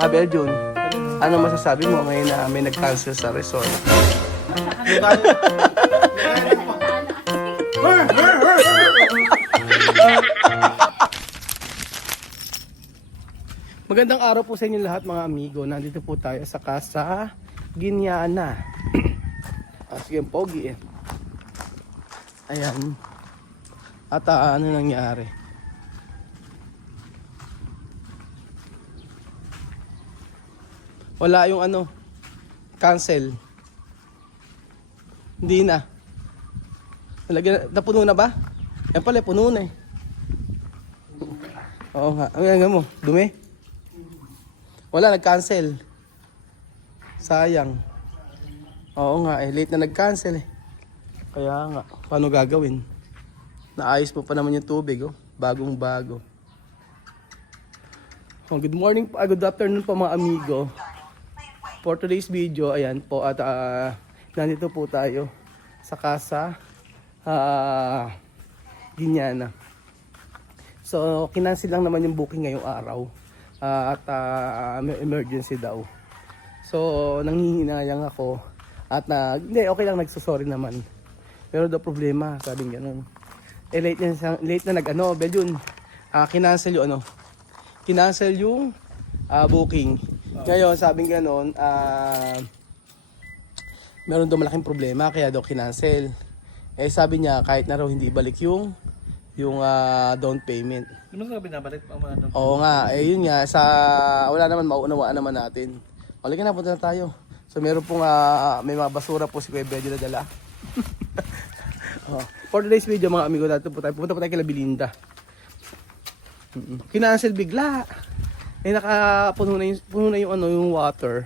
Jun, ano masasabi mo ngayon na may nag-cancel sa resort? Magandang araw po sa inyo lahat mga amigo. Nandito po tayo sa Casa Guiana. Sige, pogi eh. Ayan. At ano nangyari? Wala yung ano, cancel. Hindi na. Napuno na ba? Yan pala, puno na eh. Oo nga. Ang mo, dumi? Wala, nag-cancel. Sayang. Oo nga, eh, late na nag-cancel eh. Kaya nga, paano gagawin? Naayos po pa naman yung tubig, oh. Bagong bago. Oh, good morning, good afternoon po mga amigo. For today's video, ayan po, at nandito po tayo sa Casa Guiana. So, kinancel lang naman yung booking ngayong araw. At may emergency daw. So, nanghihinayang ako. At hindi, okay lang, nagsusorry naman. Pero daw problema, sabing gano'n. Eh, late na nag-ano, Beljun, kinancel yung ano, kinancel yung booking. Ngayon, sabing gano'n, meron daw malaking problema, kaya daw kinancel. Eh, sabi niya, kahit na raw hindi balik yung down payment. Hindi mo nga binabalik ang mga down payment? Oo nga, eh yun nga, wala naman, mauunawaan naman natin. Halika na, punta na tayo. So meron pong, may mga basura po si Kuya Bejo na dala. For today's video mga amigo, pupunta po tayo kay Belinda. Kinancel bigla. Eh puno na yung ano, yung water.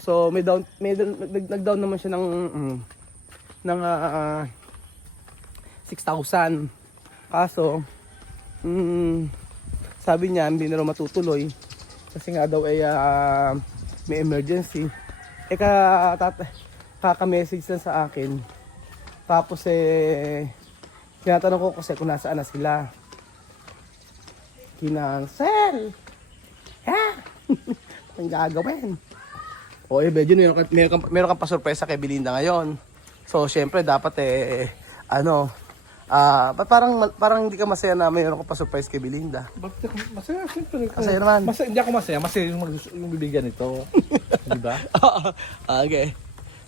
So nag-down naman siya ng 6,000. Kaso, sabi niya, hindi na raw matutuloy. Kasi nga daw ay may emergency. Eh kaka-message lang sa akin. Tapos tinatanong ko kasi kung nasaan na sila. Kinancel! Ha? Ang gagawin? O Bejo, meron kang pa-surpresa kay Belinda ngayon. So, syempre, dapat parang hindi ka masaya na mayroon ka pa-surprise kay Belinda. Masaya, siyempre. Masaya naman. Hindi ako masaya. Masaya yung bibigyan nito. Diba? Okay.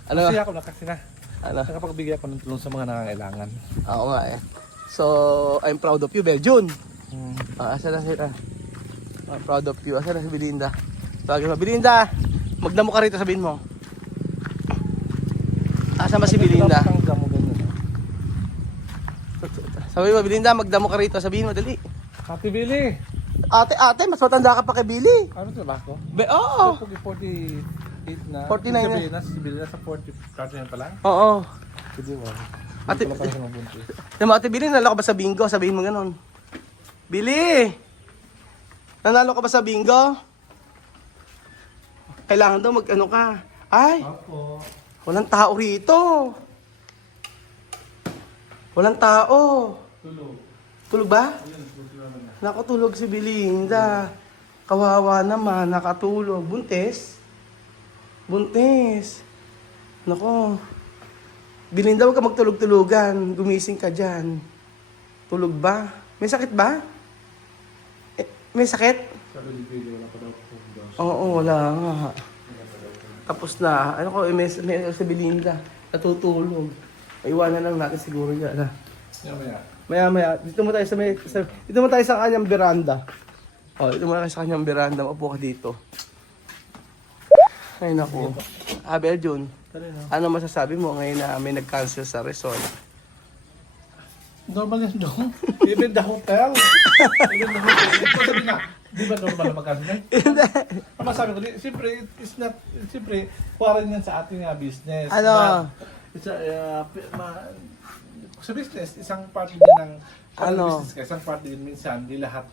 Ano? Masaya ako na kasi Ano? nakapagbigay ako ng tulong sa mga nangangailangan. Oo nga eh. So, I'm proud of you, Beljun. Asa na sila? I'm proud of you. Asa na si Belinda? Tawagin mo, Belinda! Magdamo ka rito, sabihin mo. Asa ba si Belinda? Sabi mo, Belinda, magdamo ka rito, sabihin mo, dali. Ate Billy! Ate, mas matanda ka pa kay Billy. Ano ito ba ako? Oo. 48 na. 49 na. Si Billy na sa 40. 39 pa lang? Oo. Pwede mo. Ate, Wala pala sa mabuntis. Ate Billy, nanalo ka ba sa bingo? Sabihin mo ganun. Billy! Nanalo ka ba sa bingo? Kailangan daw mag-ano ka. Ay! Opo. Walang tao rito. Walang tao. Tulog. Tulog ba? Nakatulog si Belinda. Kawawa naman, nakatulog. Buntis? Buntis. Nako. Belinda, huwag ka magtulog-tulugan. Gumising ka dyan. Tulog ba? May sakit ba? May sakit? Sabi ni Billy, wala pa daw po. Oo, wala nga. Tapos na. Ano ko, may si Belinda. Natutulog. Iwanan lang natin siguro yan. Maya. Dito mo tayo sa kanyang veranda. Oh, dito mo tayo sa kanyang veranda. Maupo ka dito. Ay naku. Beljun, ano masasabi mo ngayon na may nag-cancel sa resort? Normal yan doon. Even the hotel. Di ba normal na mag-cancel? Hindi. Ang masabi ko, siyempre, kuwaran yan sa ating business. Ano? But, sa business, isang part din ng business, isang part din minsan, di lahat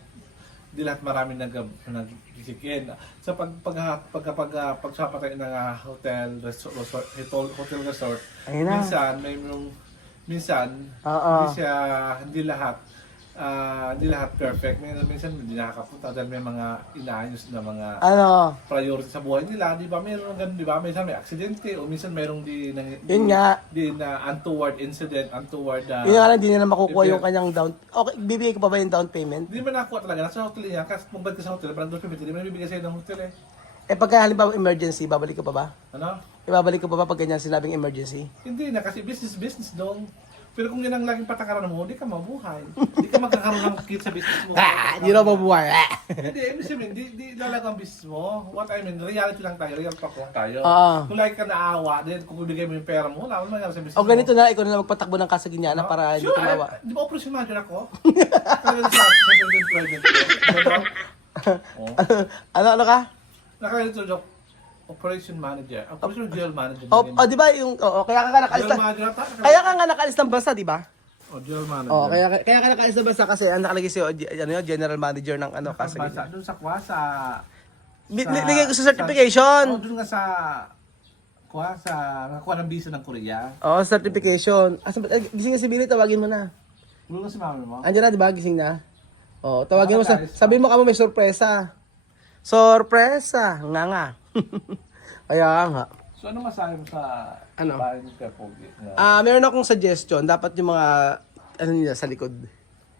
marami nag-isikin. Sa pagsapa tayo ng hotel resort, Ayun na. minsan, hindi lahat Hindi lahat perfect. Minsan hindi nakakapunta dahil may mga inaayos na mga Ano? priority sa buhay nila, di ba? Meron ganun, di ba? Minsan may aksidente o minsan merong Yun nga. di na untoward incident, untoward Yun nga lang, hindi nila makukuha yung kanyang down. Okay, bibigay ko pa ba yung down payment? Hindi mo nakuha talaga. Nasa hotel yan. Kasi kung ba't ka sa hotel, parang doon pimit, hindi mo nabibigay sa'yo ng hotel eh. Eh pagka halimbawa emergency, babalik ko pa ba? Ano? Ibabalik ko pa ba pag ganyan sinabing emergency? Hindi na, kasi business dong. Pero kung yan ang laging patakaran mo, di ka mabuhay. Di ka magkakaroon ng kit sa business mo. Hindi na mabuhay. Hindi, ibig sabihin, di lalagang business mo. What I mean, reality lang tayo, real talk lang tayo. Oo. Kung lagi ka naawa, then kung bibigay mo yung pera mo, wala mo nangyari sa business O ganito na, ikaw na lang magpatakbo ng Kasaginyana para hindi Sure, ka mawa. di ba operation manager ako? Talaga sa employment ko. Diba? Oh. Ano ka? Nakalito job, operation manager. Operation general manager. Di ba yung, kaya ka nga nakalis General na, manager ata? kaya ka nga nakalis ng bansa, di ba? General manager. Oh, kaya ka nakalis ng bansa kasi ang nakalagay sa'yo, ano yun, general manager ng ano, Kasaginyana. Doon sa Kwasa. Bigay ko sa certification. Doon nga sa Kwasa, nakakuha ng visa ng Korea. Oo, certification. Gising na si Billy, tawagin mo na. Doon nga si mami mo. Andiyan na, di ba? Gising na. Oo, tawagin mo sa, sabihin mo kamo may sorpresa. Sorpresa! Nga. Kaya nga. So ano masabi mo sa Ano? bahay ni Kuya Pogi? Na, Meron akong suggestion. Dapat yung mga, ano nila, sa likod.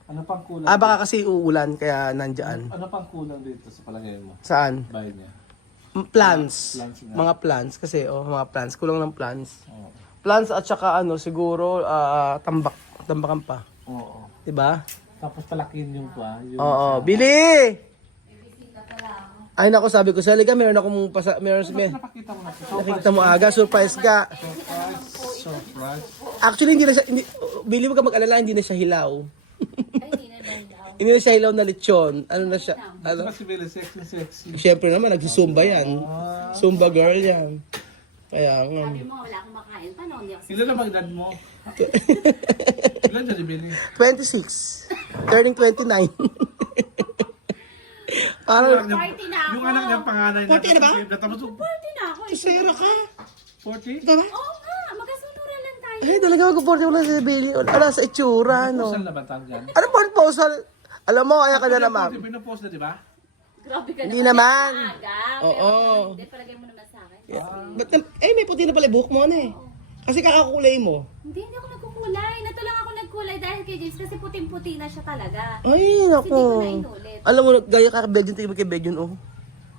ano pang kulang? Baka kasi uulan, kaya nandyan. Ano pang kulang dito sa palagay mo? Saan? Bahay niya. Plants. Plants nga. Mga plants. Kasi, mga plants. Kulang ng plants. Oo. Plants at saka, siguro, tambak. Tambakan pa. Oo. Diba? Tapos palakin yung pa. Yung Oo. Billy! Ay, naku, sabi ko, Sally ka, meron akong, napakita mo na siya. nakikita mo aga, surprise ka. Surprise. Actually, hindi na siya, Billy, wag ka mag-alala, hindi na siya hilaw. Hindi na siya hilaw na lechon. Ano na siya? Ano ba si Billy? Sexy. Siyempre naman, nagsisumba yan. Zumba girl yan. Kaya nga. Sabi mo, wala akong makain. Paano hindi ako Ilan na ba edad mo? Ilan dyan ni Billy? 26. Turning 29. Parang, Party na ako. Yung anak niyang panganay na. 40 na ba? Tapos Party na ako. Sera ka. 40? Diba? Oo nga, magkasunuran lang tayo. Ay, talaga mag-40 mo lang si Billy. Wala sa itsura, no? Saan laban dyan? Ano proposal? Alam mo, kaya ka na naman. Pinopost na, di ba? Grabe ka Hindi naman. naman. Aga, Oo. pero hindi, palagay mo naman sa akin. May puti na pala buhok mo, ano eh. Kasi kakakulay mo. Hindi ako nagkukulay. Natulang ako nagkulay dahil kay James kasi puting-puti na siya talaga. Ay, Kasi di ko naku. na inulit. Alam mo, gaya ka Belgian, tingin mo kay Belgian, oh.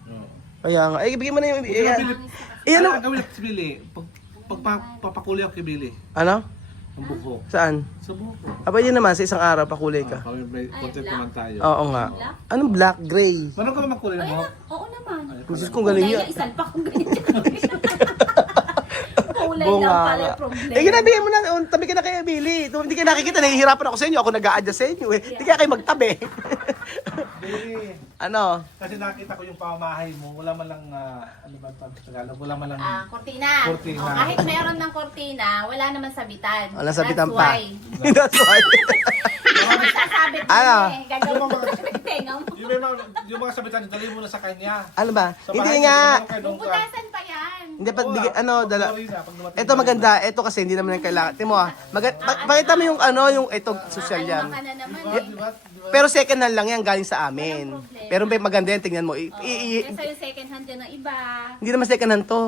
Oo. Kaya nga. Ay, bigyan mo na yung... Ano ano? ang gawin si Billy? Papakulay ako kay Billy. Ano? Ang buhok. Saan? Sa buhok ko. Yun naman, sa isang araw, pakulay ka. Kami may content black? naman tayo. Oo nga. Anong black, gray? Marunong ka ba magkulay ng Ay, buhok? oo naman. Gusto kong galing Kulay yan. na isalpak kung ganyan. Kulay lang Bunga pala nga. yung problema. Eh, ginabigyan mo na, tabi ka na kay Billy. Hindi ka nakikita, nahihirapan ako sa inyo. Ako nag-a-adjust sa inyo eh. Hindi kaya kayo magtabi. Billy, Ano? kasi nakita ko yung pamamahay mo. Wala man lang, ano ba ito sa Tagalog? Wala man lang. Kortina. Kortina. O, kahit mayroon ng kortina, wala naman sabitan. Wala sabitan That's pa. why. That's why. Kung magsasabit mo Ano? eh, gagawin mo ng tenga mo. Yung mga sabitan, dali mo na sa kanya. Ano ba? Sa Hindi bahay, nga. meron kayo nung- Bubutasan pa yan. Hindi pa, Oo, dala. pag dumating Ito maganda, ito kasi hindi naman yung kailangan. Timo pakita mo yung yung ito social yan. Ano ka na naman Diba? eh. Diba? Pero second hand lang yan, galing sa amin. Walang problema. Pero may maganda yan, tingnan mo. Kesa yung second hand dyan ng iba. Hindi naman second hand to.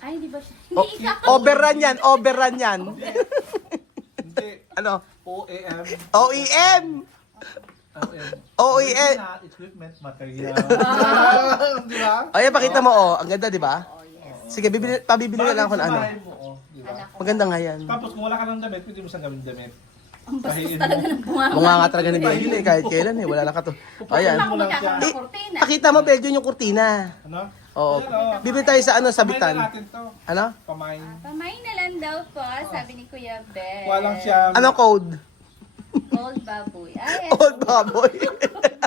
Ay, di ba siya? O, Hindi, ikaw. overrun yan, overrun yan. Hindi. Ano? OEM. OEM! OEM! Na equipment material. Di ba? Ayan, pakita mo, Ang ganda, di ba? Oh, yes. Sige, pabibili na lang ako ng ano. Bahay mo, di ba? Anak ko. Maganda nga yan. Tapos kung wala ka ng damit, pwede mo siyang gawin damit. Ang bastos Pahiin talaga mo. ng bunganga. Bunga nga talaga ni Belgian eh, kahit kailan eh. Wala lang ka to. Ayan. Ako magkakaroon Eh, ng kortina. pakita mo, Belgian, yung kurtina. Ano? Oo. Ayan, oh. Bibili tayo sa Pamain sabitan. na natin to. Ano? Pamain. Pamay na lang daw po, sabi ni Kuya Ben. Walang siya. Anong code? Old baboy. Ay, Old baboy.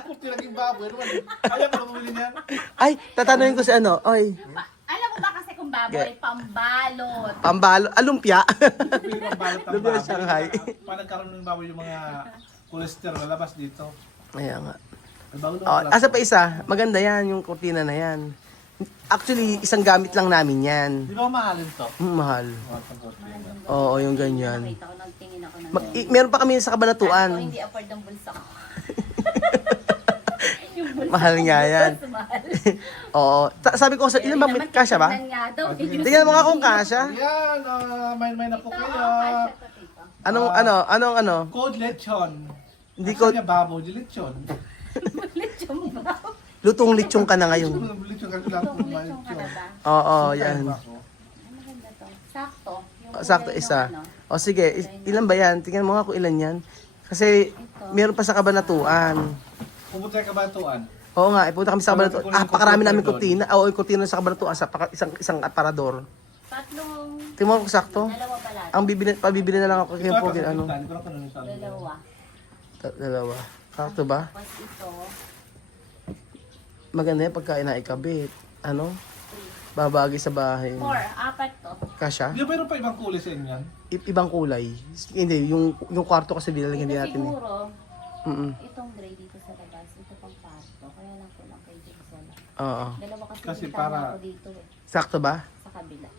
Puti naging baboy. Ano ba? Ayaw ko bumili niyan. Ay, tatanungin ko si ano. Oy, alam mo ba kasi kung baboy, pambalot. pambalo. Alumpia. Pili ang balot ng Lumpia baboy. Shanghai. Paano nagkaroon ng baboy yung mga cholesterol na labas dito? Ayan nga. Ang bago Oh, asa pa isa? Maganda yan, yung kurtina na yan. Actually, isang gamit lang namin yan. Di ba mahalin to? Mahal. Oo, yung ganyan. Nakita ko, nagtingin ako ng Meron pa kami sa Sabi ko, Kabanatuan. hindi afford ng bulsa ko. Mahal nga yan. Mas mahal. Oo. Sabi ko, ilan ba? Naman, Kasya ba? tignan nga daw. Tingnan mo nga kung kasya. Yan, may na po Ito, kayo. kasya pa dito. Anong? Code lechon. Hindi Asa ko, niya babo, di lechon. Lechon ba? lutong lechong ka na ngayon. Lechon kasi lang po Lechon ka na ba? Oo, yan. Ano ganda to? Sakto. Yung Sakto kulay isa. nung ano. O sige, ilan ba yan? Tingnan mo nga kung ilan yan. Kasi meron pa sa Kabanatuan. Pupunta ka Kabatuan. Oo nga, ipunta kami sa Kabanatuan. Pakarami namin kurtina. Oo, yung kurtina sa Kabanatuan sa isang aparador. Tatlong, Tingnan mo kung sakto. dalawa pala. Ang pabibili na lang ako kay Pogi, ano? Dalawa. Dalawa. Sakto ba? Tapos ito, Maganda yan pagkain na ikabit. Ano? Babagi sa bahay. 4, apat to. Kasya? Di ba meron pa ibang kulay sa inyo yan? Ibang kulay. Hindi, yung kwarto kasi nilalagyan Ito din natin. siguro, Eh. itong gray dito sa labas, ito pang pasto. Kaya lang po lang kay James wala. Oo. Dalawa kasi, Kasi kita para- na ako dito eh, Sakto ba? sa kabila.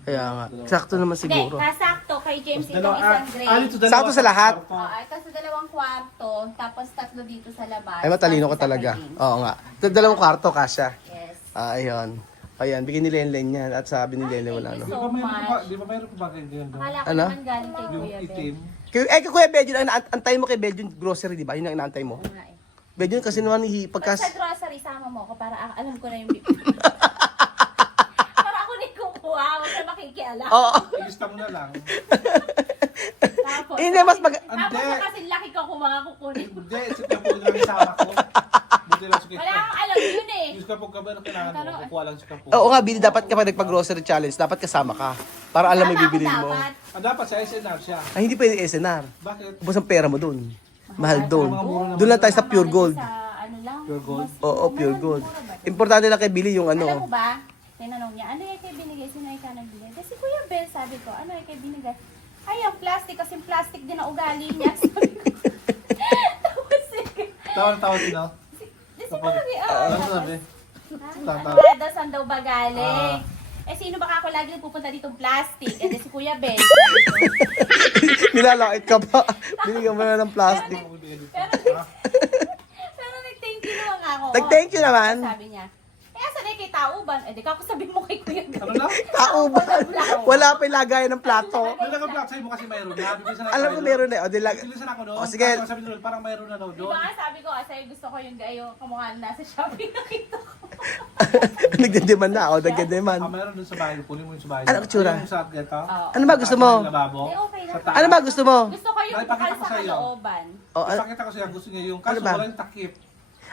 Kaya nga. Sakto naman siguro. Hindi, kasakto kay James itong isang gray. Sakto sa lahat? Ito sa dalawang kwarto, tapos tatlo dito sa labas. Ay, matalino ko tapos isa talaga. kay James. Oo nga. Dalawang kwarto, kasya. Yes. Ayun. Ayan, bigyan ni Lenlen yan. At sabi ni Lenlen wala, no? Di ba mayroon pa, di ba mayroon pa ba kayo dyan? Akala ko Ano? naman galing kay Yung Kuya Ben. itim. Kay Kuya Bedjun, antay mo kay Bedjun grocery, di ba? Yun ang inaantay mo. Oo nga eh. Bedjun kasi naman, Pag sa grocery, sama mo ako para alam ko na yung para ako na yung kukuha, huwag na makikialam. Oo. Ilista mo na lang. Tapos, Hindi, mas mag... tapos Hindi. na kasi laki ko kung mga kukunin. Hindi, sa tiyan po lang isama ko. Buti lang sa Wala akong alam yun eh. Yung kapag ka ba na kailangan mo, kukuha lang sa kapo. Oo nga, Billy, dapat kapag nagpag-grocery challenge, dapat kasama ka. Para alam mo yung Tama ako bibili mo. dapat. Dapat sa SNR siya. Ay, hindi pwede SNR. Bakit? Ubus ang pera mo dun. Mahal dun. mura naman. Doon lang tayo sa pure gold. Sa ano lang. Pure gold? mas- Oo, pure mura- gold. mura ba to? Importante lang kay Billy yung Alam mo ano. ba? Tinanong niya, ano yung kay binigay? Sino yung ka nagbigay? Kasi Kuya Ben, sabi ko, ano yung kay binigay? Ay, ang plastic, kasi plastic din ang ugali niya. Sabi ko. Tapos, Tawa-tawa din ako. di sabi, Ano sabi? Wala daw saan daw ba galing? Eh, sino baka ako lagi pupunta ditong plastic? Eh, di si Kuya Ben. Nilalakit ka pa. Binigyan mo na ng plastic. Pero nag-thank you naman ako. Nag-thank you naman. Sabi niya, eh, asan na kay Tauban? Eh, di ka ako sabi mo kay Kuya Ben. Ano lang? Tao ba? Wala pa yung lagayan ng plato. Wala kang black sa'yo mo kasi mayroon na. Bibilisan na Alam ko meron na. O, Bibilisan ako doon. O, sige. Tapos sabi nila, parang mayroon na daw Di doon. ba nga sabi ko, sa'yo gusto ko yung gayo kamukha na nasa Shopee nakita ko. Nagdedeman na. O, nagdedeman. Mayroon doon sa bahay. Kunin mo yung sa bahay. Ano tsura? Yung sa geta. Oo. Ano ba gusto mo? Lababo. Eh, okay lang. Sa taas. Ano ba gusto mo? Gusto ko yung Ipakita bukal ko sa sa'yo. kalooban. O, Ipakita ko siya. Gusto niya yung kaso Ano ba? wala yung takip.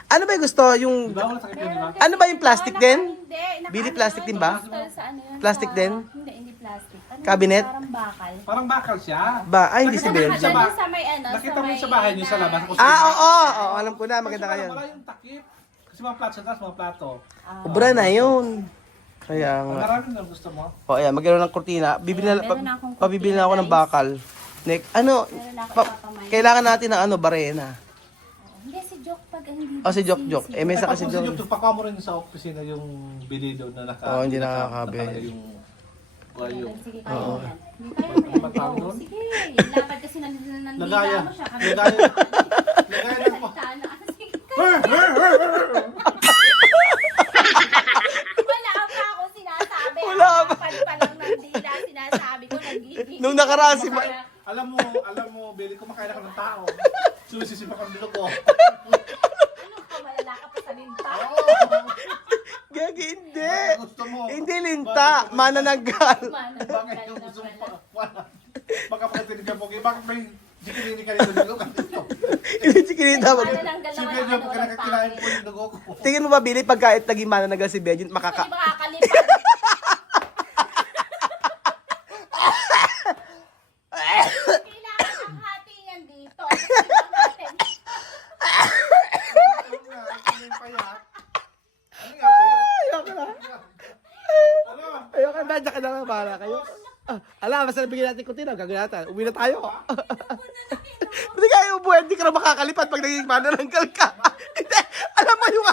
ano ba yung gusto? Yung... Di ba wala takip yun, di ba? Ano ba yung plastic din? Hindi. Bili plastic din ba? Sa ano yun? Plastic din? Hindi, hindi plastic. Ano Cabinet? yun? Parang bakal. Parang bakal siya. Ba? Ay, hindi si Nakita Bel. mo siya ba? Sa may ano, Nakita mo may yung sa bahay niyo sa labas. Ako Ah, oo. Oo, alam ko na. Maganda Kasi kayo. Wala yung takip. Kasi mga plato sa taas, mga plato. Obra na yun. Kaya nga. Marami na gusto mo. O, ayan. Magkaroon ng kurtina. Bibili na, Meron na akong pabibili na ako ng kurtina, bakal. Ano? Meron na ako ipapamay. Kailangan natin ng ano, barena. Hindi, si Joke pag hindi. O, si Jok Jok. Eh, may isa kasi Ay, pag Jok. pakuha mo rin sa opisina yung bilido na naka... Oo, hindi nakakabe. Yung... yung... Sige, kaya mo yan. Hindi kaya mo Ano yan. ba tawag Oo, doon? sige. Lakad kasi nandita Lagaya. mo siya. Lagaya. Lagaya na po. Sige, wala pa ako sinasabi. Wala pa. Pa lang ng dila sinasabi ko. Nagiging. Nung nakaraan si Alam mo, Billy, kumakain ako ng tao. Sumisisip ako ng bilog ko. Ano ka, malala ka pa sa linta? Gagi, hindi. Gusto mo. Hindi linta. Mananagal. Bakit yung gusto mo pa? Wala. Baka pagkatinig ka po. Bakit may jikinini ka rin sa bilog? Hindi si Kinita. Manananggal Si naman Billy, ako pagka ng nakakinain po yung dugo ko. Tingin mo ba, Billy, pag kahit naging mananagal si Benjun, Hindi makaka... makakalipat. Kailangan ang hatingan dito. Ano yung payat? Ano nga sa'yo? Ayoko na. Ano? Ayoko na. Diyan ka na lang. Bahala kayo. Alam, basta nabigyan natin kutina. Gagawin natin. Uwi na tayo. Hindi kayo ubuhin. Hindi ka na makakalipat pag naging manananggal ka. Hindi. Alam mo yung...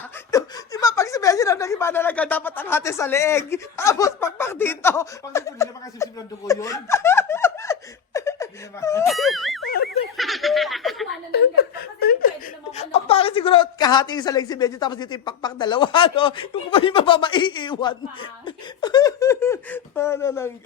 Di ba pag si Benjun na naging manananggal, dapat ang hati sa leeg. Tapos pakpak dito. Pag ito, hindi na makasisip ng dugo yun. naman. Manananggat ka kasi hindi pwede naman ano. Ang pangit siguro, kahati yung sa legs si Benji, tapos dito yung pakpak dalawa, no? Yung kumali pa ba maiiwan? Pa. Paano lang